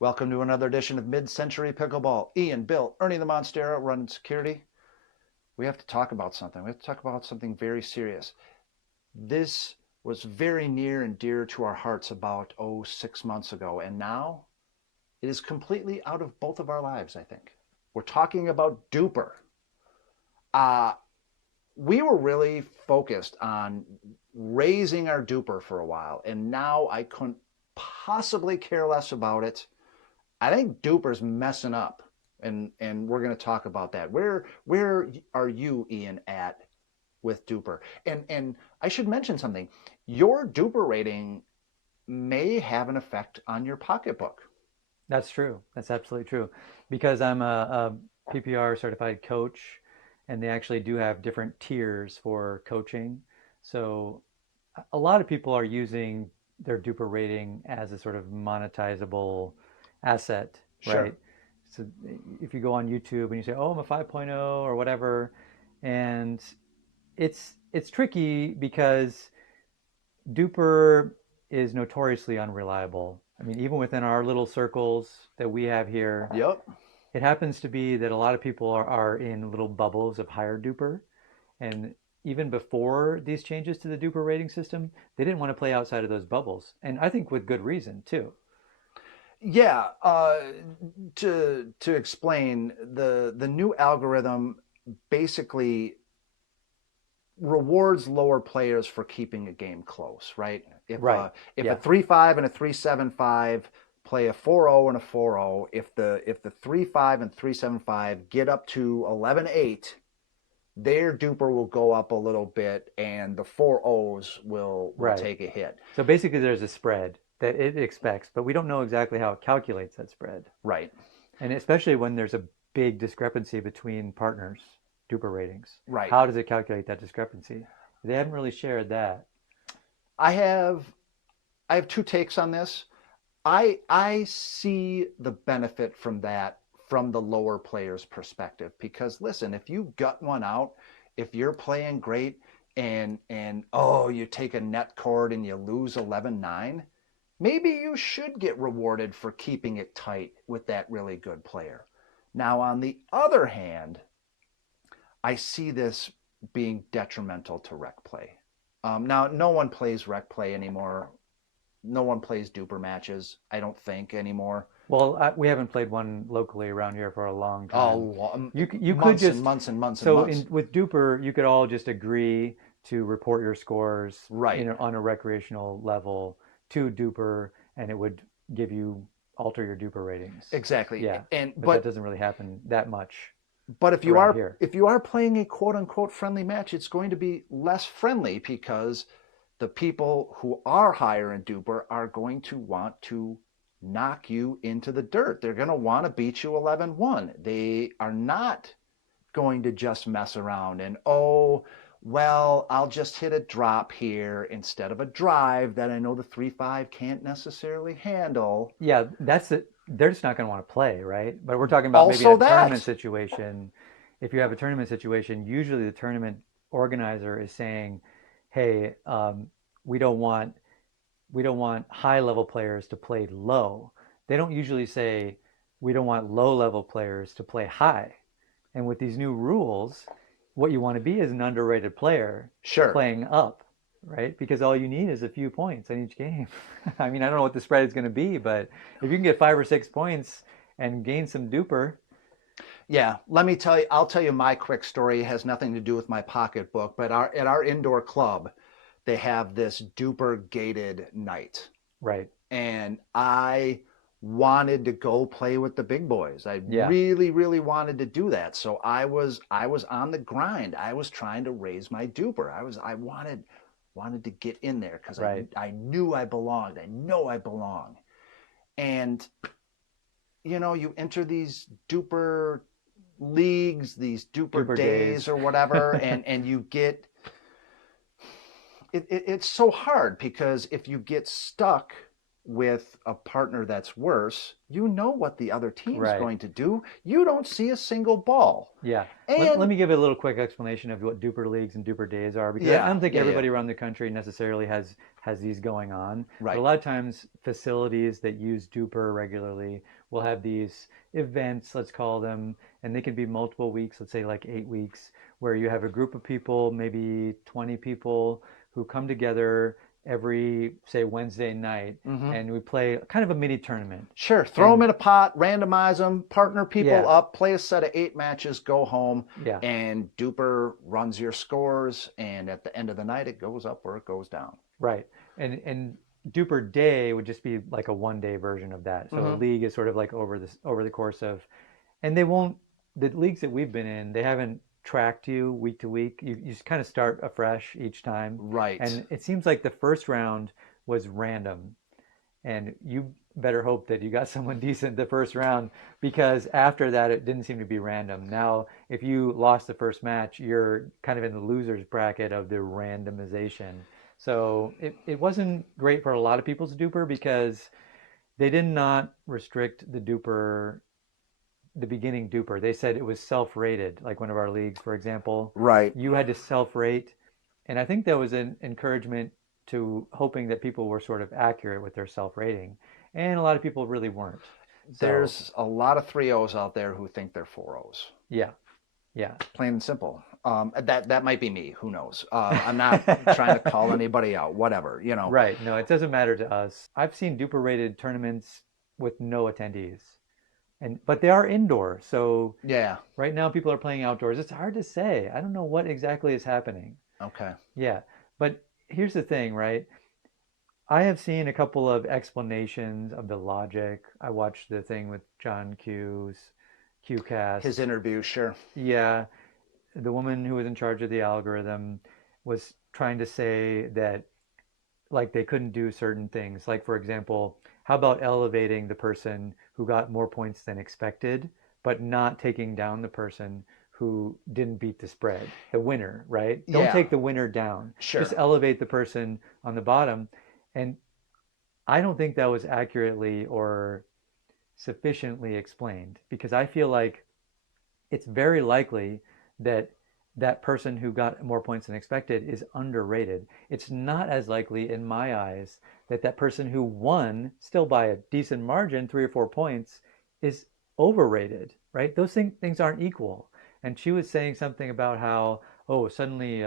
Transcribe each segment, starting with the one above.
Welcome to another edition of Mid-Century Pickleball. Ian, Bill, Ernie the Monstera running security. We have to talk about something. We have to talk about something very serious. This was very near and dear to our hearts about, 6 months ago. And now it is completely out of both of our lives, I think. We're talking about DUPR. Uh, we were really focused on raising our DUPR for a while. And now I couldn't possibly care less about it. I think DUPR's messing up, and we're going to talk about that. Where are you, Ian, at with DUPR? And I should mention something. Your DUPR rating may have an effect on your pocketbook. That's true. That's absolutely true. Because I'm a PPR certified coach, and they actually do have different tiers for coaching. So a lot of people are using their DUPR rating as a sort of monetizable asset, Sure. right? So if you go on YouTube and you say, "Oh, I'm a 5.0 or whatever," and it's tricky because DUPR is notoriously unreliable. I mean, even within our little circles that we have here, Yep. it happens to be that a lot of people are in little bubbles of higher DUPR. And even before these changes to the DUPR rating system, they didn't want to play outside of those bubbles. And I think with good reason, too. Yeah. To explain, the new algorithm basically rewards lower players for keeping a game close, right? If Right. if a Yeah. 3-5 and a 3-7-5 play a 4-0 and a 4-0, if the 3-5 and 3-7-5 get up to 11-8, their DUPR will go up a little bit and the 4-0s will Right. take a hit. So basically, there's a spread that it expects, but we don't know exactly how it calculates that spread. Right. And especially when there's a big discrepancy between partners' DUPR ratings. Right. How does it calculate that discrepancy? They haven't really shared that. I have I have two takes on this. I see the benefit from that from the lower player's perspective because listen, if you gut one out, if you're playing great and you take a net cord and you lose 11-9, maybe you should get rewarded for keeping it tight with that really good player. Now on the other hand, I see this being detrimental to rec play. Now no one plays rec play anymore. No one plays DUPR matches, I don't think anymore. Well, we haven't played one locally around here for a long time. Oh, You could months and just months and months and so months. in with DUPR, you could all just agree to report your scores Right. on a recreational level to DUPR, and it would give you alter your DUPR ratings. Exactly. Yeah, And but that doesn't really happen that much if you around are here. playing a quote unquote friendly match, it's going to be less friendly because the people who are higher in DUPR are going to want to knock you into the dirt. They're going to want to beat you 11-1. They are not going to just mess around and, well, I'll just hit a drop here instead of a drive that I know the 3-5 can't necessarily handle. Yeah, that's it. They're just not going to want to play, right? But we're talking about maybe in Also a tournament that. situation. If you have a tournament situation, usually the tournament organizer is saying, "Hey, we don't want we don't want high level players to play low." They don't usually say we don't want low level players to play high. And with these new rules, what you want to be is an underrated player Sure. playing up, right? Because all you need is a few points in each game. I mean, I don't know what the spread is going to be, but if you can get 5 or 6 points and gain some DUPR, Yeah, let me tell you, I'll tell you my quick story. It has nothing to do with my pocketbook, but at our indoor club, they have this DUPR gated night. right? And I wanted to go play with the big boys. I Yeah, really, really wanted to do that. So I was on the grind. I was trying to raise my DUPR. I wanted to get in there because right. I knew I belonged. I know I belong. And you enter these DUPR leagues, these DUPR DUPR days days. or whatever, and you get it's so hard because if you get stuck with a partner that's worse, you know what the other team's Right. going to do. You don't see a single ball. Yeah. Let And me give a little quick explanation of what DUPR leagues and DUPR days are, because I yeah, don't think yeah, yeah. everybody around the country necessarily has these going on. But a Right. lot of times, facilities that use DUPR regularly will have these events, let's call them, and they can be multiple weeks, let's say like 8 weeks, where you have a group of people, maybe 20 people, who come together every, say, Wednesday night, Hmm. and we play kind of a mini tournament. Sure. Throw them And in a pot, randomize them, partner people yeah, up, play a set of 8 matches, go home, yeah. and Duper runs your scores. And at the end of the night, it goes up or it goes down. Right. And Duper Day would just be like a 1 day version of that. So a Hmm. league is sort of like over the course of, and they won't, the leagues that we've been in, they haven't tracked you week to week. You just kind of start afresh each time. Right. And it seems like the first round was random. And you better hope that you got someone decent the first round, because after that it didn't seem to be random. Now, if you lost the first match, you're kind of in the losers bracket of the randomization. So it wasn't great for a lot of people's duper, because they did not restrict the duper, the beginning duper. They said it was self-rated, like one of our leagues, for example. Right. You had to self-rate, and I think that was an encouragement to hoping that people were sort of accurate with their self-rating, and a lot of people really weren't. So There's a lot of 3-0s out there who think they're 4-0s. yeah, yeah. Plain and simple. That might be me. Who knows? I'm not trying to call anybody out. Whatever, you know. Right. No, it doesn't matter to us. I've seen duper rated tournaments with no attendees. But they are indoor. So Yeah. right now people are playing outdoors. It's hard to say. I don't know what exactly is happening. Okay. Yeah. But here's the thing, right? I have seen a couple of explanations of the logic. I watched the thing with John Q's His QCast. interview, sure. Yeah, the woman who was in charge of the algorithm was trying to say that, like, they couldn't do certain things. Like, for example, how about elevating the person who got more points than expected, but not taking down the person who didn't beat the spread, the winner, right? Don't Yeah, take the winner down. Just sure. elevate the person on the bottom. And I don't think that was accurately or sufficiently explained, because I feel like it's very likely that that person who got more points than expected is underrated. It's not as likely in my eyes that that person who won, still by a decent margin, 3 or 4 points, is overrated, right? Those things aren't equal. And she was saying something about how, oh, suddenly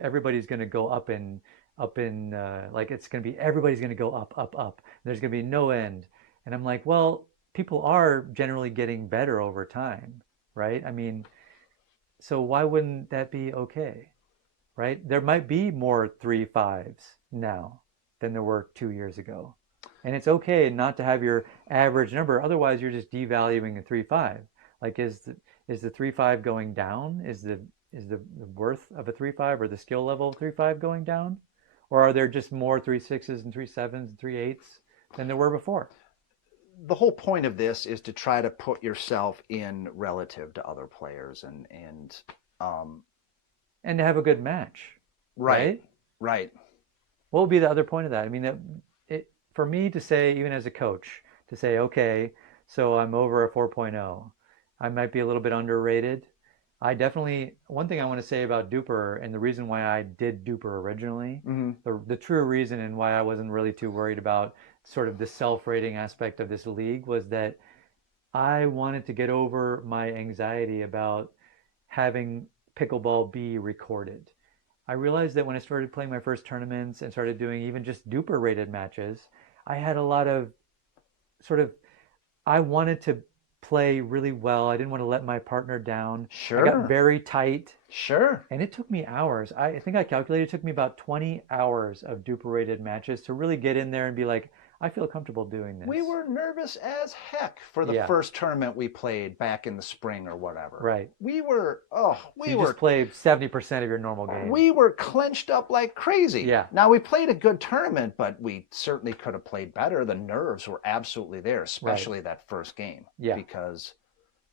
everybody's going to go up in like, it's going to be, everybody's going to go up, up, up. There's going to be no end. And I'm like, well, people are generally getting better over time, right? I mean, so why wouldn't that be okay, right? There might be more 3 5s now than there were 2 years ago. And it's okay not to have your average number. Otherwise, you're just devaluing a 3 5. Like, is the 3 5 going down? Is the worth of a 3 5 or the skill level of 3 5 going down? Or are there just more 3 6s and 3 7s and 3 8s than there were before? The whole point of this is to try to put yourself in relative to other players um And to have a good match, right, right? right. What would be the other point of that? I mean, for me to say, even as a coach, to say, okay, so I'm over a 4.0, I might be a little bit underrated. I definitely, one thing I want to say about Duper, and the reason why I did Duper originally, Hmm. the true reason and why I wasn't really too worried about sort of the self-rating aspect of this league, was that I wanted to get over my anxiety about having pickleball be recorded. I realized that when I started playing my first tournaments and started doing even just duper rated matches, I had a lot of sort of, I wanted to play really well. I didn't want to let my partner down. I got Sure, very tight, sure. and it took me hours. I think I calculated it took me about 20 hours of duper rated matches to really get in there and be like, I feel comfortable doing We this. were nervous as heck for the Yeah, first tournament we played back in the spring or whatever. right. We were, oh, So you just play 70% of your normal game. we were clenched up like crazy. Yeah, Now we played a good tournament, but we certainly could have played better. The nerves were absolutely there, right. especially that first game, Yeah, because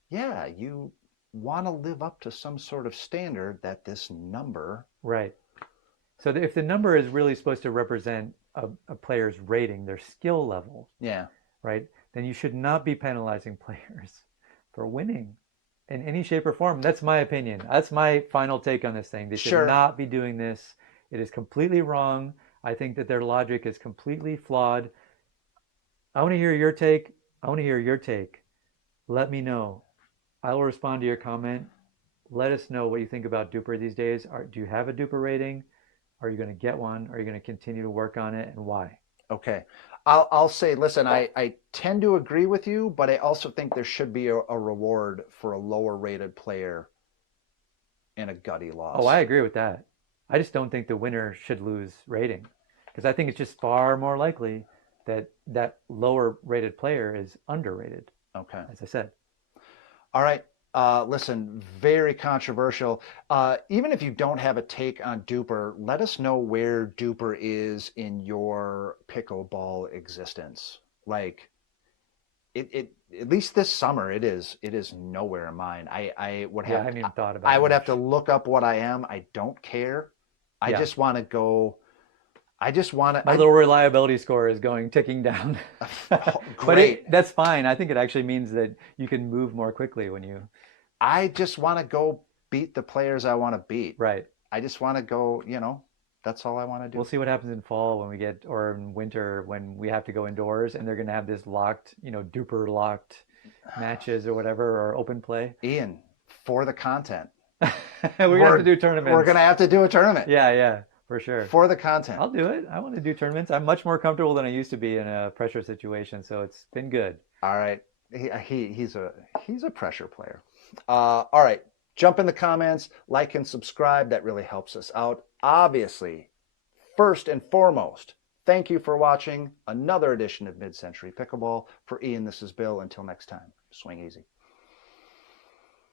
yeah, you want to live up to some sort of standard that this number. right. So if the number is really supposed to represent a player's rating, their skill level, Yeah. right? Then you should not be penalizing players for winning in any shape or form. That's my opinion. That's my final take on this thing. They should Sure. not be doing this. It is completely wrong. I think that their logic is completely flawed. I want to hear your take. I want to hear your take. Let me know. I will respond to your comment. Let us know what you think about DUPR these days. Do you have a DUPR rating? Are you going to get one? Are you going to continue to work on it, and why? Okay. I'll say, listen, I tend to agree with you, but I also think there should be a reward for a lower rated player in a gutty Oh, I loss. agree with that. I just don't think the winner should lose rating because I think it's just far more likely that that lower rated player is underrated, Okay. as I said. All right. Listen, very controversial. Even if you don't have a take on Duper, let us know where Duper is in your pickleball existence. Like it at least this summer, it is nowhere in mine. I would Yeah, I have haven't even thought about I it would have much. to look up what I am. I don't care. I Yeah, just want to go. I just want to. my little reliability score is going ticking down. But Great. that's fine. I think it actually means that you can move more quickly when you, I just want to go beat the players I want to beat. right. I just want to go, that's all I want to We'll do. see what happens in fall when we get, or in winter when we have to go indoors and they're going to have this locked, DUPR locked matches or whatever, or open play. Ian, for the content, We're going to have to we're do we're tournaments. gonna have to do a tournament Yeah, yeah, for sure. for the content. I'll do it. I want to do tournaments. I'm much more comfortable than I used to be in a pressure situation, so it's been good. All right. He's a pressure player. All right. Jump in the comments, like and subscribe. That really helps us out. Obviously, first and foremost, thank you for watching another edition of Mid Century Pickleball. For Ian, this is Bill. Until next time, swing easy.